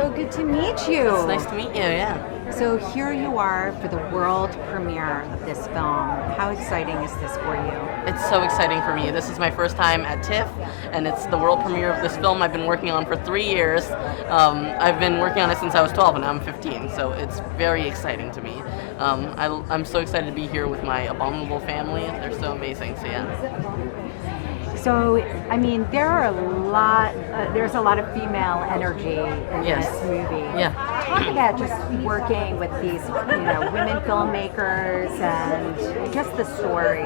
So good to meet you. It's nice to meet you, yeah. So here you are for the world premiere of this film. How exciting is this for you? It's so exciting for me. This is my first time at TIFF, and it's the world premiere of this film I've been working on for 3 years. I've been working on it since I was 12, and now I'm 15, so it's very exciting to me. I'm so excited to be here with my Abominable family. They're so amazing, so yeah. So, I mean, there's a lot of female energy in this movie. Yeah. Talk about just working with these, women filmmakers and just the story.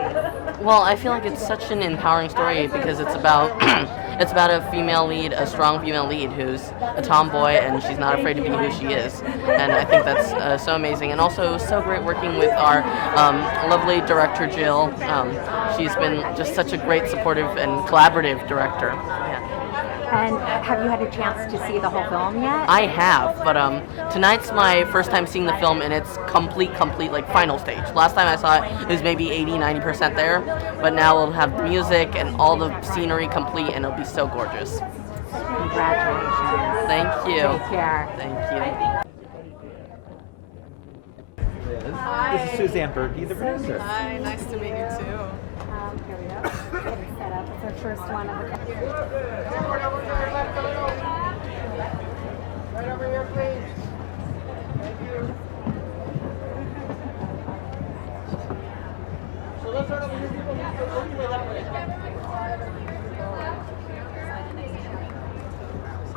Well, I feel like it's such an empowering story because it's about it's about a female lead, a strong female lead who's a tomboy and she's not afraid to be who she is. And I think that's so amazing. And also so great working with our lovely director Jill. She's been just such a great supportive and collaborative director. Yeah. And have you had a chance to see the whole film yet? I have, but tonight's my first time seeing the film in its complete, like final stage. Last time I saw it, it was maybe 80-90% there, but now we'll have the music and all the scenery complete, and it'll be so gorgeous. Congratulations. Thank you. Take care. Thank you. This is Suzanne Berkey, the producer. Hi, nice to meet you too. Here we go. Get it set up. It's our first one of the Right over here, please. Thank you. So let's start over here, people. Working way that way.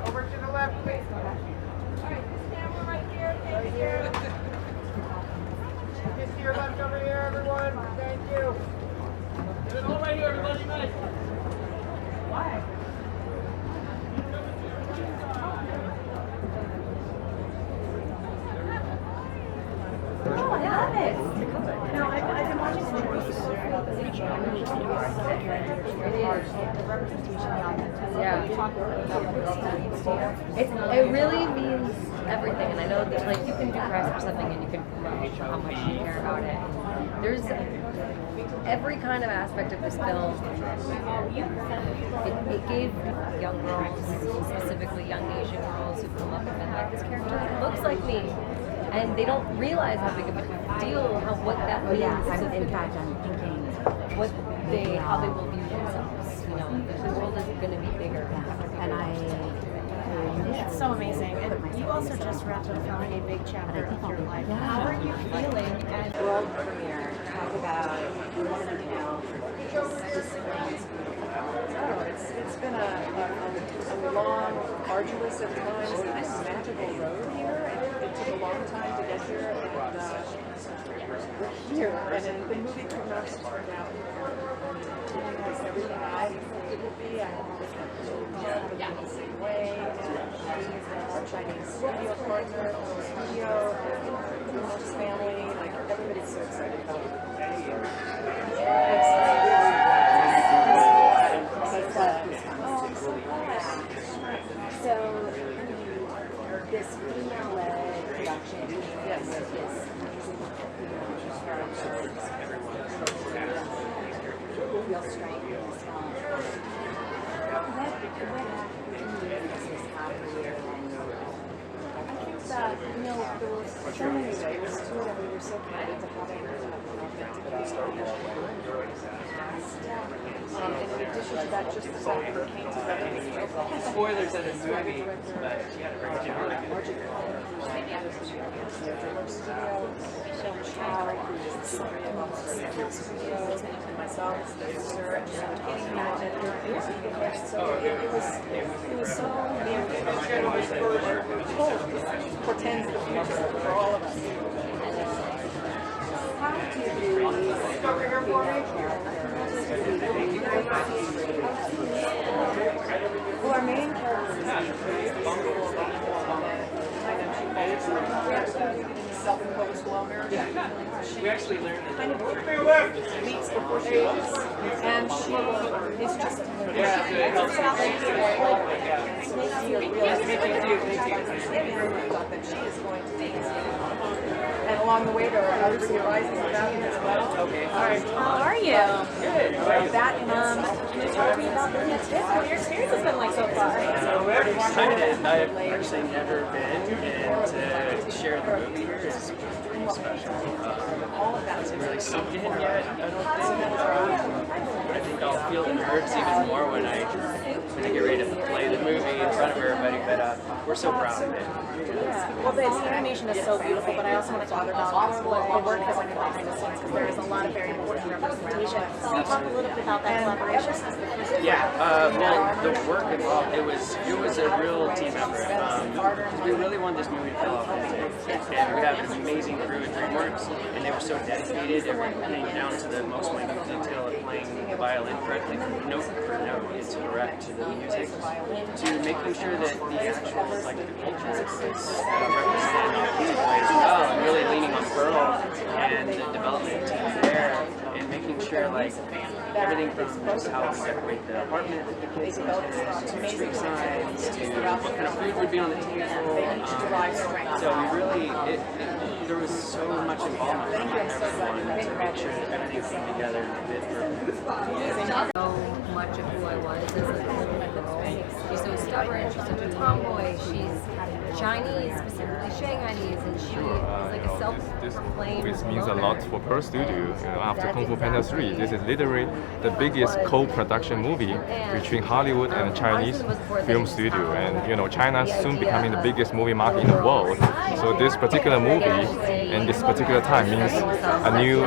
Over to the left, please. All right, stand right here. Thank you. Kiss to your left over here, everyone. Thank you. Hold right here, everybody. Nice. Why? Oh, I love it. No, I've been watching some movies about the It really means everything, and I know that like you can do press for something and you can promote how much you care about it. There's every kind of aspect of this film. It gave young girls, specifically young Asian girls, who come up and been like, this character looks like me, and they don't realize how big of a deal, what that means. Yeah, in fact, I'm thinking how they will view themselves. The world is going to be bigger. And It's so amazing. And you also just wrapped up filming a big chapter of your life. How are you feeling? And world premiere. Talk about, It's been a long, arduous at times, magical road here. It took a long time to get here, and we're here. And the movie could not have turned out because everything I hoped it would be. I hope it would be the same way. And our Chinese studio partner, studio, and Bruno's family, like everybody's so excited about it. So, this female-led production is real strength in this film. What this have for you? I think that, there were so many layers to it, and we were so committed to having authentic story. And in addition to that, just the fact that it came together. Spoilers in this movie, but she had a great job. Studios, and myself, the producer, and so it was so portends the future for all of us. How do you Well, our main character is self-imposed loner. We actually learned that. Kind of meets before she is, and she is just. It's not like thought that she is going to be, and along the way to our surprising about him as well. Okay. All right. How are you? Good. How are you? That can you talk to me about being a TIFF? What your experience has been like so far? We're pretty excited. I've actually never been, and to share the movie here is pretty special. Hasn't really sunk in yet, I don't think. I think I'll feel the nerves even more when I get ready to play the movie in front of everybody, but we're so proud of it. Well, the animation is so beautiful, but I also want to talk about the work that went behind the scenes because there is a lot of very important representation. Can you talk a little bit about that collaboration? Yeah, well, the work involved, it was a real team effort. Because we really wanted this movie to feel authentic. And we have an amazing crew at DreamWorks, and they were so dedicated, everything down to the most minute detail of playing the violin correctly, note for note, it's correct to the music, to making sure that the actual, like, the culture is represented in a huge way as well, and really leaning on Pearl and the development team there, and making sure, like, everything from just how we decorate the apartment that the kids live in, to street signs, to what kind of food would be on the table. So we really, there was so much involvement from everyone to make sure that everything came together and fit perfectly. So much of who I was as a girl. She's so stubborn, she's such a tomboy, she's Chinese, specifically Shanghainese, and she is like a self-proclaimed This means a loner. lot for Pearl Studio. After Kung Fu Panda 3, this is literally the biggest co-production movie between Hollywood and Chinese film studio. And China is soon becoming the biggest movie market in the world. So this particular movie and this particular time means a new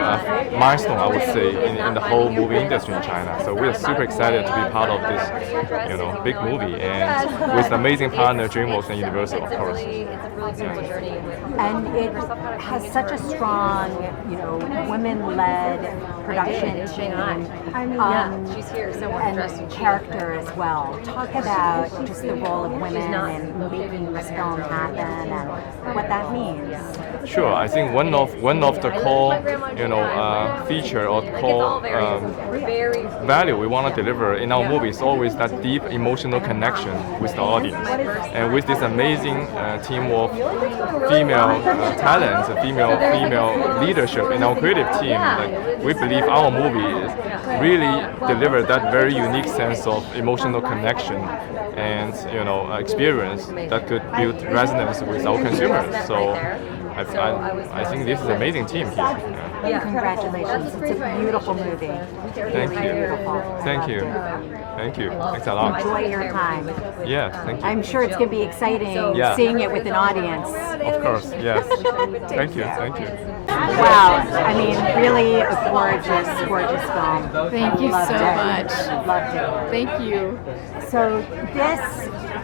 milestone, I would say, in the whole movie industry in China. So we're super excited to be part of this, big movie, and with amazing partner DreamWorks and Universal, of course. It's a really beautiful journey with And it has such a strong, women-led production in Shanghai. team. I mean, yeah, she's here somewhere dressed in And chic. character as well. Talk about just the role of women and making this film happen and what that means. Sure, I think one of the core, feature or core Very value we want to deliver in our movie is always that deep emotional connection with the audience. And with this amazing team of female talents, female leadership in our creative team, we believe our movie really deliver that very unique sense of emotional connection and experience that could build resonance with our consumers. So I think this is an amazing team here. And congratulations. It's a beautiful movie. Thank you. Beautiful. Thank you. Thank you. Thanks a lot. Enjoy your time. Yes, thank you. I'm sure it's going to be exciting Yeah. seeing it with an audience. Of course, yes. Thank you. Thank you. Wow. I mean, really a gorgeous, gorgeous film. Thank you Loved so it. much. Loved it. Thank you. So this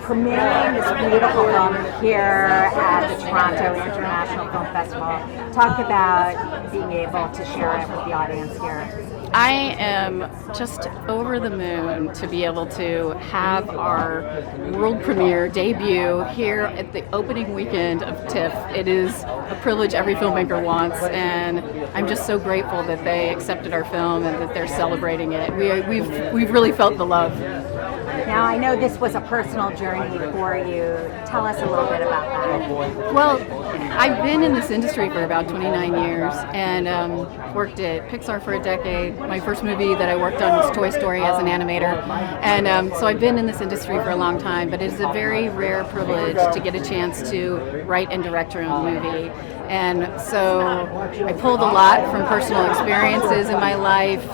premiering this beautiful film here at the Toronto International Film Festival. Talk about being able to share it with the audience here. I am just over the moon to be able to have our world premiere debut here at the opening weekend of TIFF. It is a privilege every filmmaker wants, and I'm just so grateful that they accepted our film and that they're celebrating it. We've really felt the love. Now, I know this was a personal journey for you. Tell us a little bit about that. Well, I've been in this industry for about 29 years and worked at Pixar for a decade. My first movie that I worked on was Toy Story as an animator. And so I've been in this industry for a long time, but it is a very rare privilege to get a chance to write and direct your own movie. And so I pulled a lot from personal experiences in my life.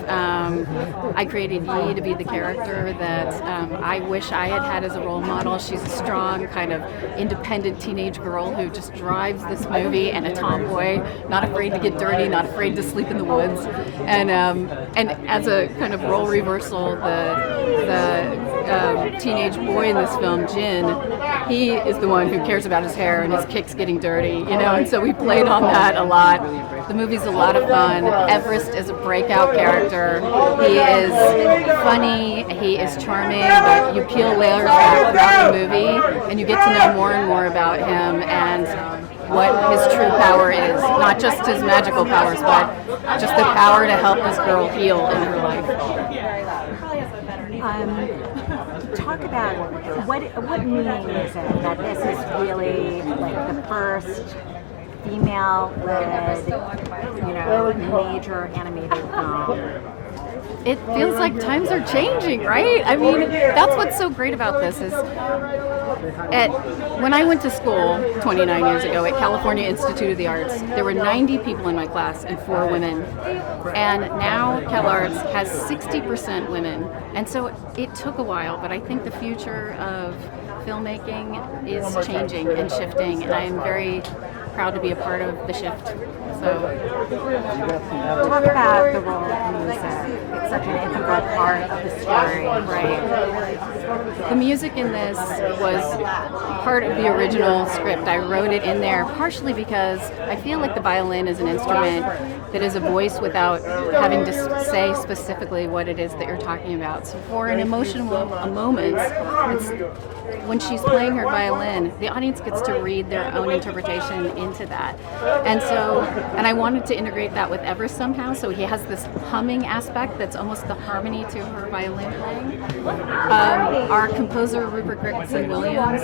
I created Yi to be the character that I wish I had had as a role model. She's a strong, kind of independent teenage girl who just drives this movie, and a tomboy, not afraid to get dirty, not afraid to sleep in the woods. And as a kind of role reversal, the teenage boy in this film, Jin, he is the one who cares about his hair and his kicks getting dirty, and so we played on that a lot. The movie's a lot of fun. Everest is a breakout character. He is funny, he is charming, but you peel layers back throughout the movie and you get to know more and more about him and what his true power is. Not just his magical powers, but just the power to help this girl heal in her life. Talk about what meaning is it that this is really like the first female-led, major animated film. It feels like times are changing, right? I mean, that's what's so great about this is when I went to school 29 years ago at California Institute of the Arts, there were 90 people in my class and 4 women. And now Cal Arts has 60% women. And so it took a while, but I think the future of filmmaking is changing and shifting, and I am very proud to be a part of the shift. Talk about the role of music. It's such an integral part of the story. Right. The music in this was part of the original script. I wrote it in there partially because I feel like the violin is an instrument that is a voice without having to say specifically what it is that you're talking about. So for an emotional moment, it's when she's playing her violin, the audience gets to read their own interpretation into that. And I wanted to integrate that with Everest somehow, so he has this humming aspect that's almost the harmony to her violin playing. Our composer, Rupert Gregson Williams,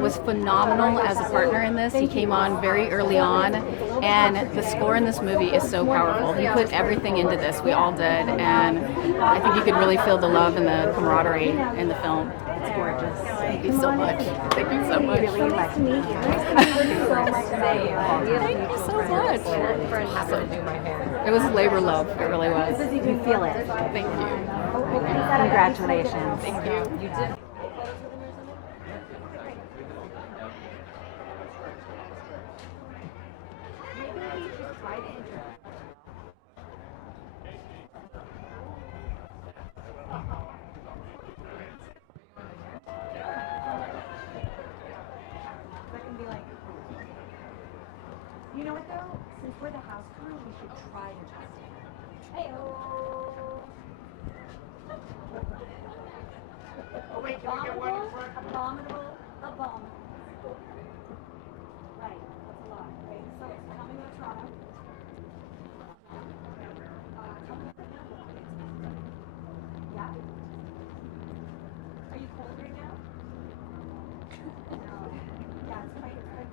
was phenomenal as a partner in this. He came on very early on, and the score in this movie is so powerful. He put everything into this, we all did, and I think you could really feel the love and the camaraderie in the film. It's gorgeous. Thank you so much. Thank you so much. Really nice to meet you. Thank you so much. It was labor love. It really was. You feel it. Thank you. Congratulations. Thank you. You did. You know what though? Since we're the house crew, we should try to just. Hey-oh. Oh wait, can we get one in front? Abominable. Right, that's a lot. Okay, so it's coming to Toronto. Yeah. Are you cold right now? No. Yeah, it's quite cold.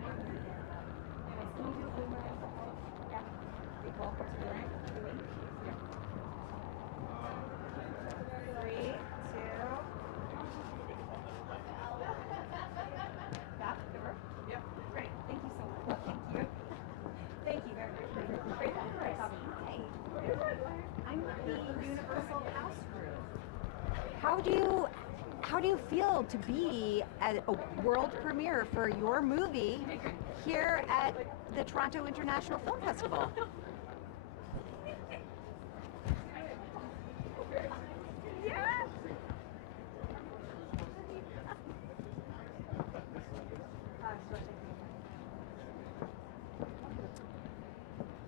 How do you feel to be at a world premiere for your movie here at the Toronto International Film Festival?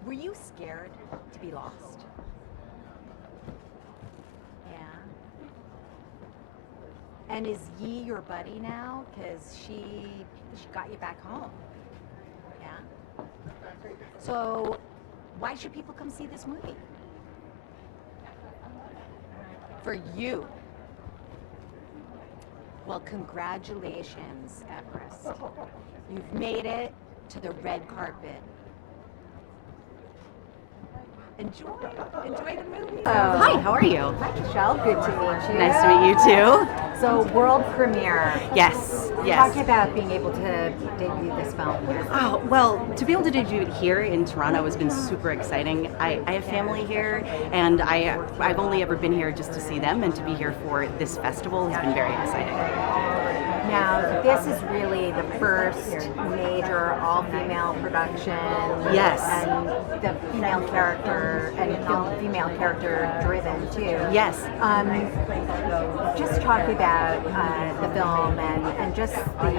Were you scared to be lost? And is Yi your buddy now? Because she got you back home. Yeah? So why should people come see this movie? For you. Well, congratulations, Everest. You've made it to the red carpet. Enjoy the movie. Hi, how are you? Hi, Michelle. Good to meet you. Nice to meet you too. So, world premiere. Yes. Talk about being able to debut this film here. Oh, well, to be able to debut it here in Toronto has been super exciting. I have family here, and I've only ever been here just to see them, and to be here for this festival has been very exciting. Now, this is really the first major all-female production. Yes. And the female character, and female character driven too. Yes. Just talk about the film and just the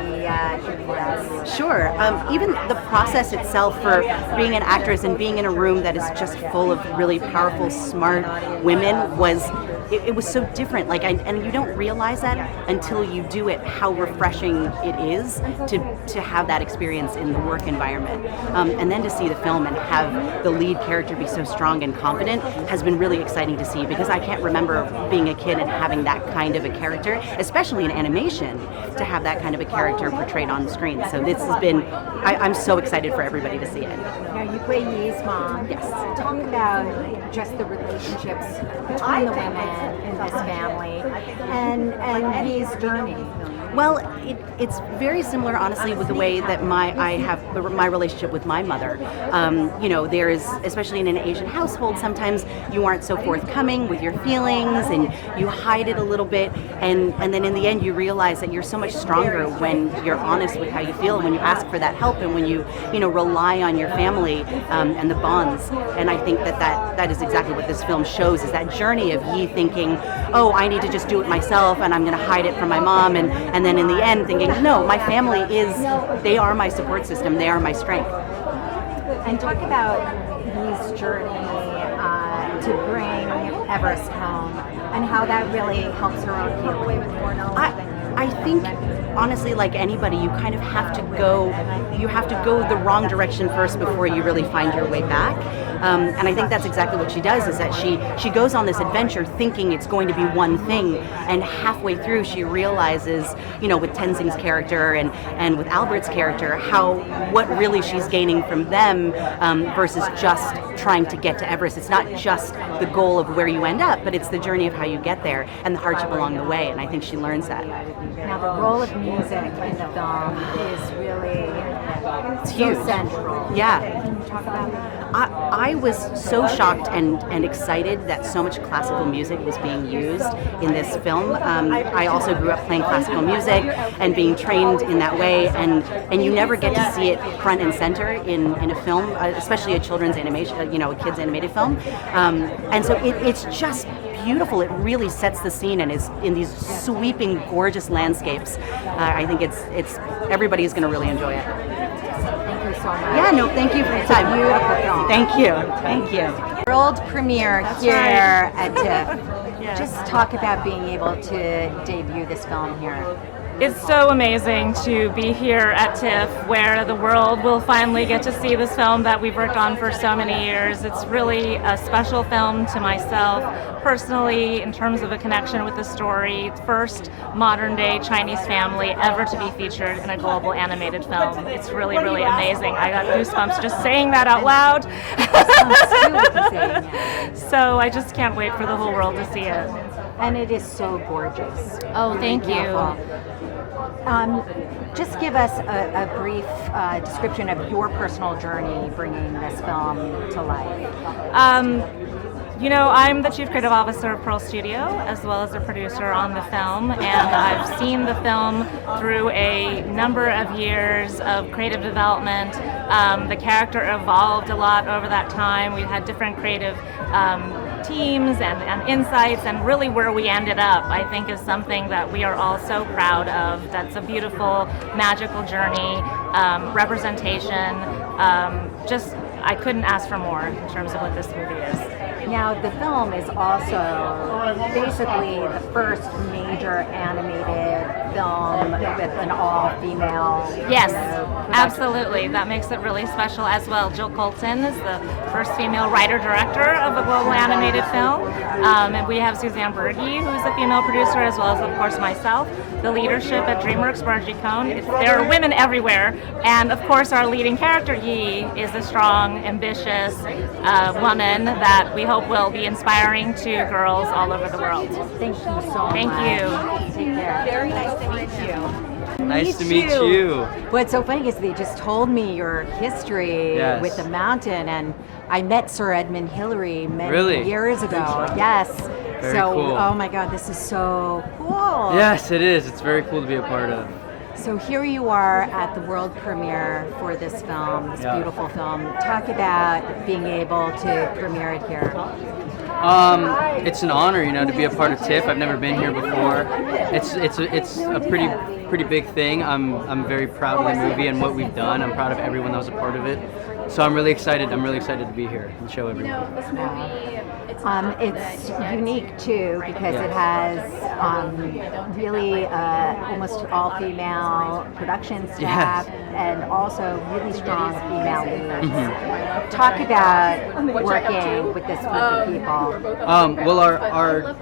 Sure. Even the process itself for being an actress and being in a room that is just full of really powerful, smart women was it was so different. Like, and you don't realize that until you do it, how refreshing it is to have that experience in the work environment. And then to see the film and have the lead character be so strong and confident has been really exciting to see, because I can't remember being a kid and having that kind of a character, especially in animation, to have that kind of a character portrayed on screen. So this has been, I'm so excited for everybody to see it. Now you play Yi's mom. Yes. Talk about just the relationships between the women in this family and Yi's journey. Well, it's very similar, honestly, with the way that I have my relationship with my mother. You know, there is, especially in an Asian household, sometimes you aren't so forthcoming with your feelings and you hide it a little bit, and then in the end you realize that you're so much stronger when you're honest with how you feel, and when you ask for that help, and when you rely on your family and the bonds. And I think that is exactly what this film shows, is that journey of Yi thinking, oh, I need to just do it myself and I'm going to hide it from my mom, and then in the end thinking, no, my family they are my support system, they are my strength. And talk about Yi's journey to bring Everest home and how that really helps her own healing. I think, honestly, like anybody, you kind of have to go the wrong direction first before you really find your way back. And I think that's exactly what she does, is that she goes on this adventure thinking it's going to be one thing, and halfway through she realizes, with Tenzing's character and with Albert's character, what really she's gaining from them versus just trying to get to Everest. It's not just the goal of where you end up, but it's the journey of how you get there and the hardship along the way, and I think she learns that. Now the role of music in the film is really huge. Central. Yeah. Can you talk about that? I was so shocked and excited that so much classical music was being used in this film. I also grew up playing classical music and being trained in that way, and you never get to see it front and center in a film, especially a children's animation, a kid's animated film. And so it's just beautiful. It really sets the scene and is in these sweeping, gorgeous landscapes. I think it's everybody is going to really enjoy it. Thank you so much. Yeah, no, thank you for your time. Beautiful film. Thank you. World premiere here at TIFF. Just talk about being able to debut this film here. It's so amazing to be here at TIFF, where the world will finally get to see this film that we've worked on for so many years. It's really a special film to myself personally, in terms of a connection with the story. First modern day Chinese family ever to be featured in a global animated film. It's really, really amazing. I got goosebumps just saying that out loud. So I just can't wait for the whole world to see it. And it is so gorgeous. Oh, thank you. Just give us a brief description of your personal journey bringing this film to life. I'm the Chief Creative Officer of Pearl Studio, as well as a producer on the film, and I've seen the film through a number of years of creative development. The character evolved a lot over that time. We had different creative teams and insights, and really where we ended up, I think, is something that we are all so proud of. That's a beautiful, magical journey, representation. I couldn't ask for more in terms of what this movie is. Now, the film is also basically the first major animated film with an all-female. Yes, absolutely. That makes it really special as well. Jill Colton is the first female writer-director of a global animated film. And we have Suzanne Berge, who's a female producer, as well as, of course, myself. The leadership at DreamWorks, Margie Cohn. There are women everywhere. And, of course, our leading character, Yi, is a strong, ambitious woman that we hope will be inspiring to girls all over the world. Thank you so much. Thank you. Take care. Very nice to meet you. Nice to meet you. What's so funny is they just told me your history with the mountain, and I met Sir Edmund Hillary many years ago. Yes. Very cool. Oh my God, this is so cool. Yes, it is. It's very cool to be a part of. So here you are at the world premiere for this film, this beautiful film. Talk about being able to premiere it here. It's an honor, to be a part of TIFF. I've never been here before. It's a pretty big thing. I'm very proud of the movie and what we've done. I'm proud of everyone that was a part of it. So I'm really excited. I'm really excited to be here and show everyone. This movie It's unique too because it has really almost all-female production staff and also really strong female leads. Talk about working with this group of people. Well, our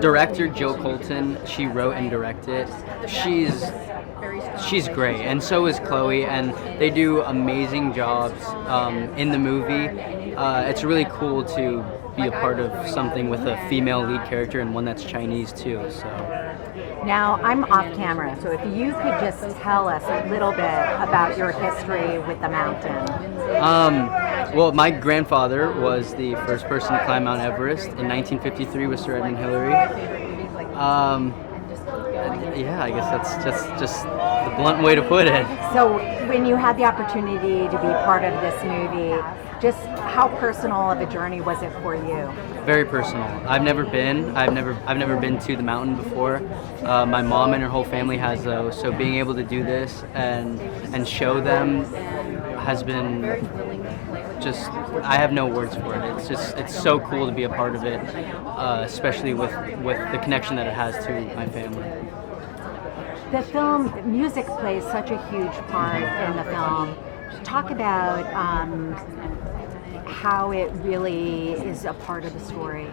director Jo Colton, she wrote and directed. She's great, and so is Chloe, and they do amazing jobs in the movie. It's really cool to be a part of something with a female lead character and one that's Chinese too. So. Now, I'm off camera, so if you could just tell us a little bit about your history with the mountain. Well, my grandfather was the first person to climb Mount Everest in 1953 with Sir Edmund Hillary. Yeah, I guess that's just the blunt way to put it. So when you had the opportunity to be part of this movie, just how personal of a journey was it for you? Very personal. I've never been to the mountain before. My mom and her whole family has though, so being able to do this and show them has been just, I have no words for it. It's so cool to be a part of it, especially with the connection that it has to my family. The film, music plays such a huge part in the film. Talk about how it really is a part of the story.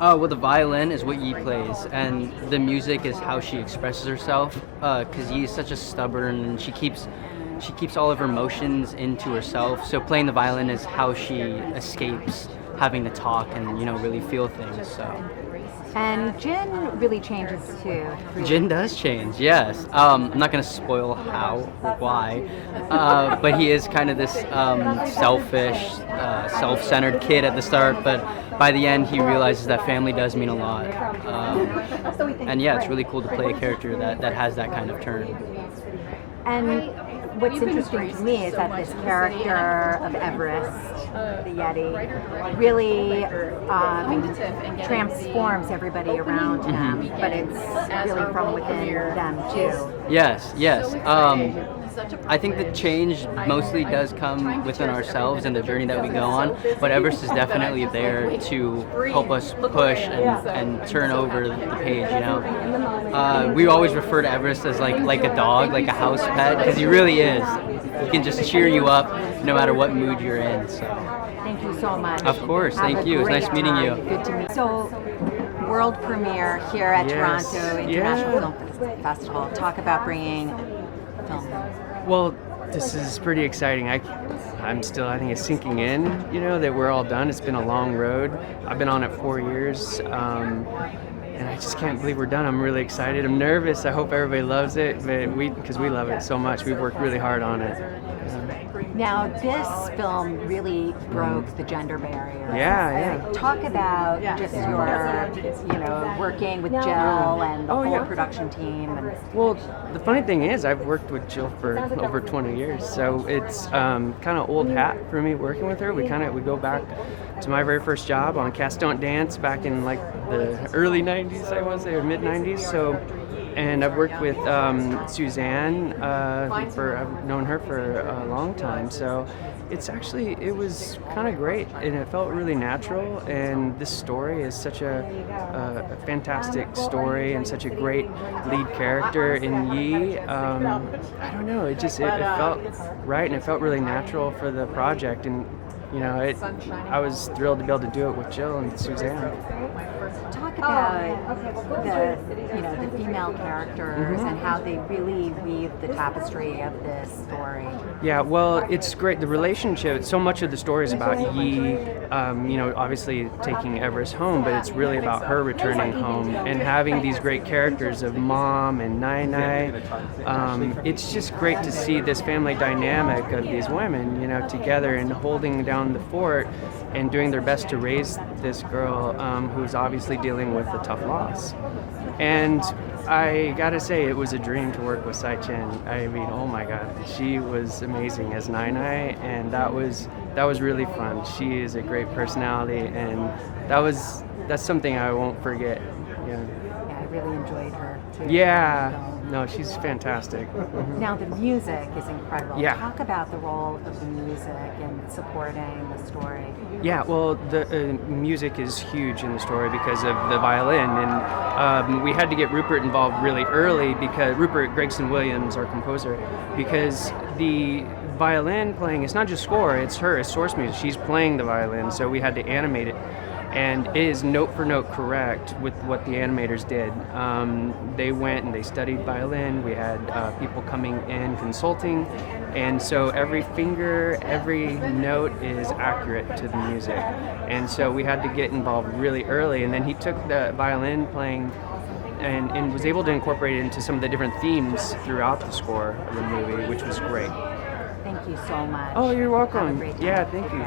Oh, well, the violin is what Yi plays, and the music is how she expresses herself, because Yi is such a stubborn, and she keeps all of her emotions into herself, so playing the violin is how she escapes having to talk and, really feel things, so. And Jin really changes too. Jin does change, yes. I'm not going to spoil how or why, but he is kind of this selfish, self-centered kid at the start, but by the end he realizes that family does mean a lot. And yeah, it's really cool to play a character that has that kind of turn. And what's interesting to me is that this character of Everest, the Yeti, really transforms everybody around him, but it's really from within them too. Yes. I think the change mostly does come within ourselves and the journey that we go on, but Everest is definitely there to help us push and turn over the page, We always refer to Everest as like a dog, like a house pet, because he really is. He can just cheer you up no matter what mood you're in. So. Thank you so much. Of course, thank you. It's nice meeting you. Good to meet you. So, world premiere here at Toronto International Film Festival. Talk about bringing film. Well, this is pretty exciting. I'm still, I think it's sinking in, that we're all done. It's been a long road. I've been on it 4 years, and I just can't believe we're done. I'm really excited. I'm nervous. I hope everybody loves it, but because we love it so much. We've worked really hard on it. Now, this film really broke the gender barrier. Yeah. Talk about just your, working with Jill and the whole production team. Well, the funny thing is, I've worked with Jill for over 20 years, so it's kind of old hat for me working with her. We go back to my very first job on Cast Don't Dance back in like the early 90s, I want to say, or mid 90s. So. And I've worked with Suzanne, I've known her for a long time, so it was kind of great, and it felt really natural, and this story is such a fantastic story, and such a great lead character in Yi. I don't know, it felt right, and it felt really natural for the project, and I was thrilled to be able to do it with Jill and Suzanne. Talk about the female characters and how they really weave the tapestry of this story. Yeah, well, it's great. The relationship, so much of the story is about Yi, obviously taking Everest home, but it's really about her returning home and having these great characters of Mom and Nai Nai. It's just great to see this family dynamic of these women, together and holding down the fort and doing their best to raise this girl who's obviously dealing with a tough loss. And I gotta say, it was a dream to work with Sai Chen. I mean, oh my God, she was amazing as Nai Nai, and that was really fun. She is a great personality, and that's something I won't forget. Yeah. Yeah, I really enjoyed her too. Yeah. So. no, she's fantastic. Now the music is incredible. Yeah. Talk about the role of the music in supporting the story. Yeah, well, the music is huge in the story because of the violin, and we had to get Rupert involved really early because Rupert Gregson Williams, our composer, because the violin playing, it's not just score, it's her, it's source music. She's playing the violin, so we had to animate it. And it is note for note correct with what the animators did. They went and they studied violin. We had people coming in consulting, and so every finger, every note is accurate to the music. And so we had to get involved really early. And then he took the violin playing and was able to incorporate it into some of the different themes throughout the score of the movie, which was great. Thank you so much. Oh, you're Have a welcome. great day. Yeah, thank you.